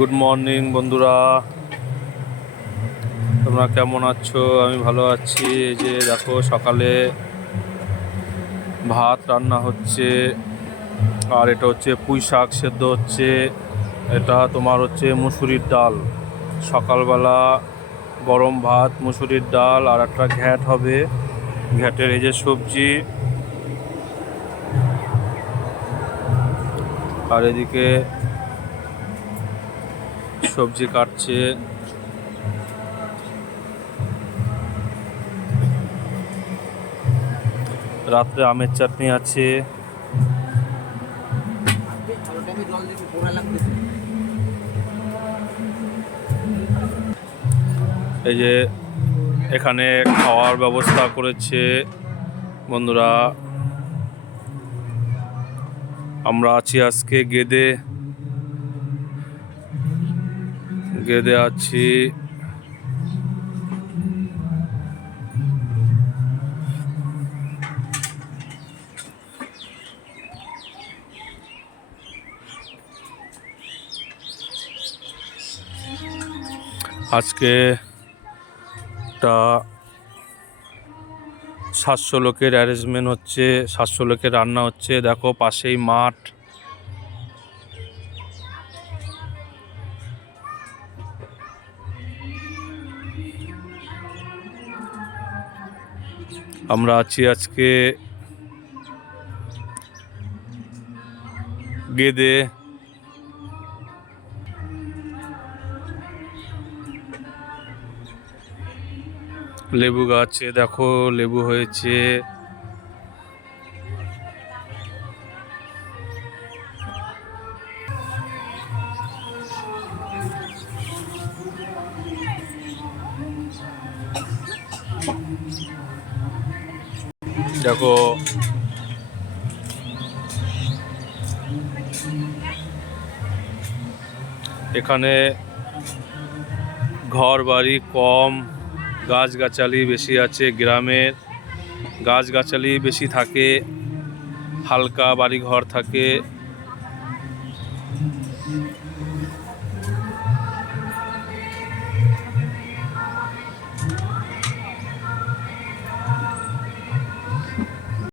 Good morning বন্ধুরা, তোমরা কেমন আছো? আমি ভালো আছি। এই যে দেখো, সকালে ভাত রান্না হচ্ছে, আর এটা হচ্ছে পুঁই শাক সেদ্ধ হচ্ছে। এটা তোমার হচ্ছে মুসুরির ডাল। সকালবেলা গরম ভাত, মুসুরির ডাল, আর একটা ঘ্যাট হবে। ঘ্যাটের এই যে সবজি, আর এদিকে সবজি কাটছে। রাত্রে আমের চাটনি আছে। এই যে এখানে খাওয়ার ব্যবস্থা করেছে বন্ধুরা। আমরা আছি আজকে গেদে আছি। আজকে একটা 700 লোকের অ্যারেঞ্জমেন্ট হচ্ছে, 700 লোকের রান্না হচ্ছে। দেখো পাশেই মাঠ। আমরা আছি আজকে গেদে। লেবু গাছে দেখো লেবু হয়েছে। দেখো এখানে ঘর বাড়ি কম, গাছগাছালি বেশি আছে। গ্রামের গাছগাছালি বেশি থাকে, হালকা বাড়ি ঘর থাকে।